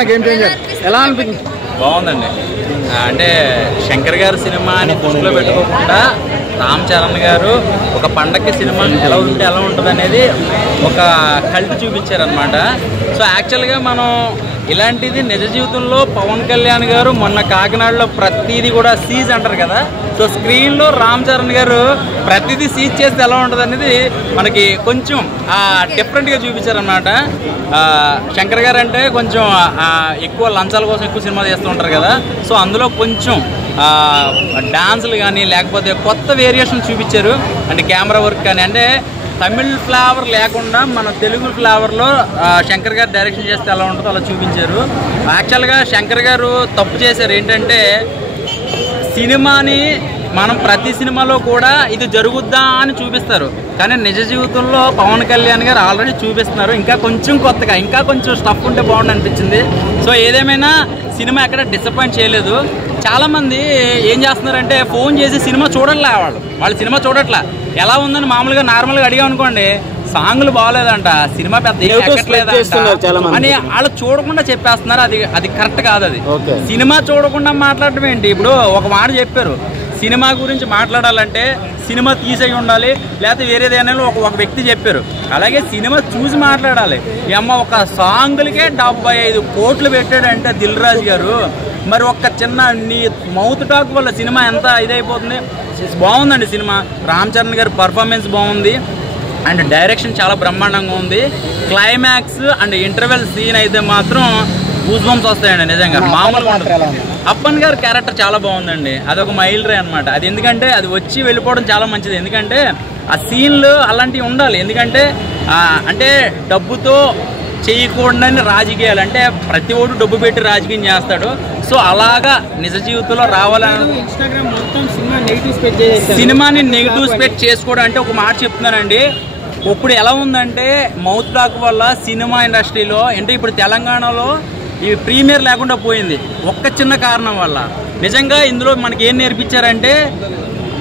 అనిపిస్తున్నా game changer ఎలా అనిపించింది? బాగుందండి. అంటే శంకర్ గారు సినిమాని దృష్టిలో పెట్టుకోకుండా రామ్ చరణ్ గారు ఒక పండగకి సినిమా ఎలా ఉంటే ఎలా ఉంటుంది అనేది ఒక కల్ట్ చూపించారనమాట. సో యాక్చువల్గా మనం ఇలాంటిది నిజ జీవితంలో పవన్ కళ్యాణ్ గారు మొన్న కాకినాడలో ప్రతిదీ కూడా సీజ్ అంటారు కదా, సో స్క్రీన్లో రామ్ చరణ్ గారు ప్రతిదీ సీజ్ చేస్తే ఎలా ఉంటుంది అనేది మనకి కొంచెం డిఫరెంట్గా చూపించారనమాట. శంకర్ గారు అంటే కొంచెం ఎక్కువ లంచాల కోసం ఎక్కువ సినిమా చేస్తూ ఉంటారు కదా, సో అందులో కొంచెం డాన్సులు కానీ లేకపోతే కొత్త వేరియేషన్ చూపించారు. అంటే కెమెరా వర్క్ కానీ, అంటే తమిళ్ ఫ్లేవర్ లేకుండా మన తెలుగు ఫ్లేవర్లో శంకర్ గారు డైరెక్షన్ చేస్తే ఎలా ఉంటుందో అలా చూపించారు. యాక్చువల్గా శంకర్ గారు తప్పు చేశారు ఏంటంటే, సినిమాని మనం ప్రతి సినిమాలో కూడా ఇది జరుగుద్దా అని చూపిస్తారు, కానీ నిజ జీవితంలో పవన్ కళ్యాణ్ గారు ఆల్రెడీ చూపిస్తున్నారు. ఇంకా కొంచెం కొత్తగా ఇంకా కొంచెం స్టఫ్ ఉంటే బాగుండు అనిపించింది. సో ఏదేమైనా సినిమా ఎక్కడ డిసప్పాయింట్ చేయలేదు. చాలామంది ఏం చేస్తున్నారంటే ఫోన్ చేసి సినిమా చూడట్లే, వాళ్ళు సినిమా చూడట్లే, ఎలా ఉందని మామూలుగా నార్మల్గా అడిగామనుకోండి, సాంగ్లు బాగోలేదంట, సినిమా పెద్ద అని వాళ్ళు చూడకుండా చెప్పేస్తున్నారు. అది కరెక్ట్ కాదు. అది సినిమా చూడకుండా మాట్లాడటం ఏంటి? ఇప్పుడు ఒక మాట చెప్పారు, సినిమా గురించి మాట్లాడాలంటే సినిమా తీసేయి ఉండాలి, లేకపోతే వేరేదైనా ఒక వ్యక్తి చెప్పారు. అలాగే సినిమా చూసి మాట్లాడాలి. ఏమో ఒక సాంగులకే 75 కోట్లు పెట్టాడంటే దిల్ రాజు గారు, మరి ఒక్క చిన్న నీ మౌత్ టాక్ వల్ల సినిమా ఎంత ఇదైపోతుంది. బాగుందండి సినిమా. రామ్ చరణ్ గారి పర్ఫార్మెన్స్ బాగుంది అండ్ డైరెక్షన్ చాలా బ్రహ్మాండంగా ఉంది. క్లైమాక్స్ అండ్ ఇంటర్వెల్ సీన్ అయితే మాత్రం గూస్ బంప్స్ వస్తాయండి నిజంగా, మామూలుగా ఉంటుంది. అప్పన్ గారి క్యారెక్టర్ చాలా బాగుందండి, అదొక మైల్ రే అనమాట. అది ఎందుకంటే అది వచ్చి వెళ్ళిపోవడం చాలా మంచిది, ఎందుకంటే ఆ సీన్లు అలాంటివి ఉండాలి. ఎందుకంటే అంటే డబ్బుతో చేయకూడదని రాజకీయాలు, అంటే ప్రతి ఒడు డబ్బు పెట్టి రాజకీయం చేస్తాడు. సో అలాగా నిజ జీవితంలో రావాలని సినిమాని నెగిటివ్ స్ప్రెడ్ చేసుకోవడం అంటే ఒక మాట చెప్తున్నానండి. ఇప్పుడు ఎలా ఉందంటే మౌత్ టాక్ వల్ల సినిమా ఇండస్ట్రీలో, అంటే ఇప్పుడు తెలంగాణలో ఈ ప్రీమియర్ లేకుండా పోయింది ఒక్క చిన్న కారణం వల్ల. నిజంగా ఇందులో మనకి ఏం నేర్పించారంటే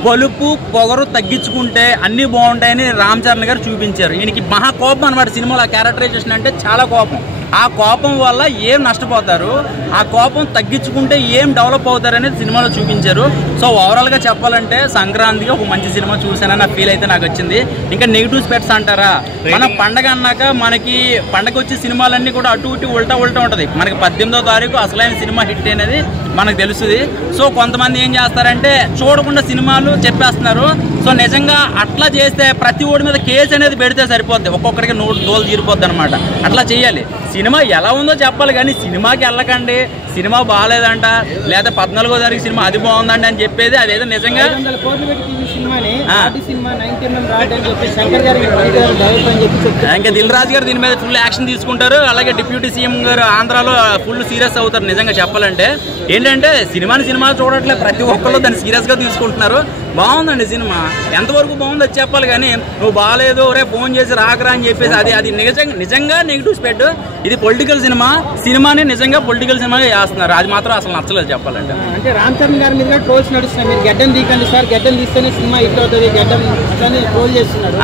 బలుపు పొగరు తగ్గించుకుంటే అన్నీ బాగుంటాయని రామ్ చరణ్ గారు చూపించారు. ఈయనకి మహా కోపం అనమాట సినిమాలో. ఆ క్యారెక్టరైజేషన్ అంటే చాలా కోపం. ఆ కోపం వల్ల ఏం నష్టపోతారు, ఆ కోపం తగ్గించుకుంటే ఏం డెవలప్ అవుతారు అనేది సినిమాలో చూపించారు. సో ఓవరాల్గా చెప్పాలంటే సంక్రాంతికి ఒక మంచి సినిమా చూసానని నా ఫీల్ అయితే నాకు వచ్చింది. ఇంకా నెగిటివ్ స్పెట్స్ అంటారా, మన పండగ అన్నాక మనకి పండగ వచ్చే సినిమాలన్నీ కూడా అటు ఇటు ఉల్టా ఉంటుంది. మనకి 18వ తారీఖు అసలైన సినిమా హిట్ అనేది మనకు తెలుస్తుంది. సో కొంతమంది ఏం చేస్తారంటే చూడకుండా సినిమాలు చెప్పేస్తున్నారు. సో నిజంగా అట్లా చేస్తే ప్రతి ఓడి మీద కేసు అనేది పెడితే సరిపోద్ది, ఒక్కొక్కడికి 100 దోలు తీరిపోద్ది అనమాట. అట్లా చేయాలి. సినిమా ఎలా ఉందో చెప్పాలి, కానీ సినిమాకి వెళ్ళకండి సినిమా బాగాలేదంట లేదా 14వ తారీఖు సినిమా అది బాగుందండి అని చెప్పేది అదేదో నిజంగా ఇంకా దిల్ రాజు గారు దీని మీద ఫుల్ యాక్షన్ తీసుకుంటారు. అలాగే డిప్యూటీ సీఎం గారు ఆంధ్రాలో ఫుల్ సీరియస్ అవుతారు. నిజంగా చెప్పాలంటే ఏంటంటే సినిమా చూడట్లేదు, ప్రతి ఒక్కళ్ళు దాన్ని సీరియస్ గా తీసుకుంటున్నారు. బాగుందండి సినిమా, ఎంతవరకు బాగుందో చెప్పాలి, కానీ నువ్వు బాగాలేదు రే ఫోన్ చేసి రాకరా అని చెప్పేసి అది నిజంగా నెగిటివ్ స్ప్రెడ్. ఇది పొలిటికల్ సినిమాని నిజంగా పొలిటికల్ సినిమాగా చేస్తున్నారు. అది మాత్రం అసలు నచ్చలేదు చెప్పాలంటే. అంటే రామ్ చరణ్ గారి మీద ట్రోల్స్ నడుస్తున్నాయి, మీరు గడ్డం తీకండి సార్, గడ్డం తీస్తేనే సినిమా హిట్ అవుతుంది, గడ్డం ట్రోల్ చేస్తున్నారు,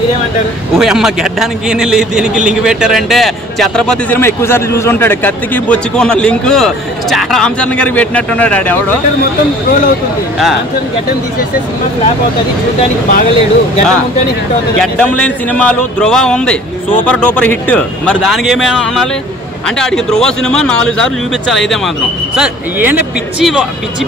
మీరేమంటారు? ఓ అమ్మ, గడ్డానికి దీనికి లింక్ పెట్టారంటే ఛత్రపతి సినిమా ఎక్కువ సార్లు చూసి ఉంటాడు. కత్తికి బొచ్చుకు ఉన్న లింక్ రామ్ చరణ్ గారికి పెట్టినట్టున్నాడు. ఆడు ఎవడో మొత్తం ట్రోల్ అవుతుంది, గడ్డం తీసేస్తే సినిమా ఫ్లాప్ అవుతుంది, చూడడానికి బాగలేడు, గడ్డం ఉంటేనే హిట్ అవుతుంది. గడ్డం లేని సినిమాలు ధృవ ఉంది సూపర్ డూపర్ హిట్, మరి దానికి ఏమే అనాలి అంటే ఆడికి ధృవ సినిమా 4 సార్లు చూపించాలి అయితే మాత్రం. సార్ ఏంటి పిచ్చి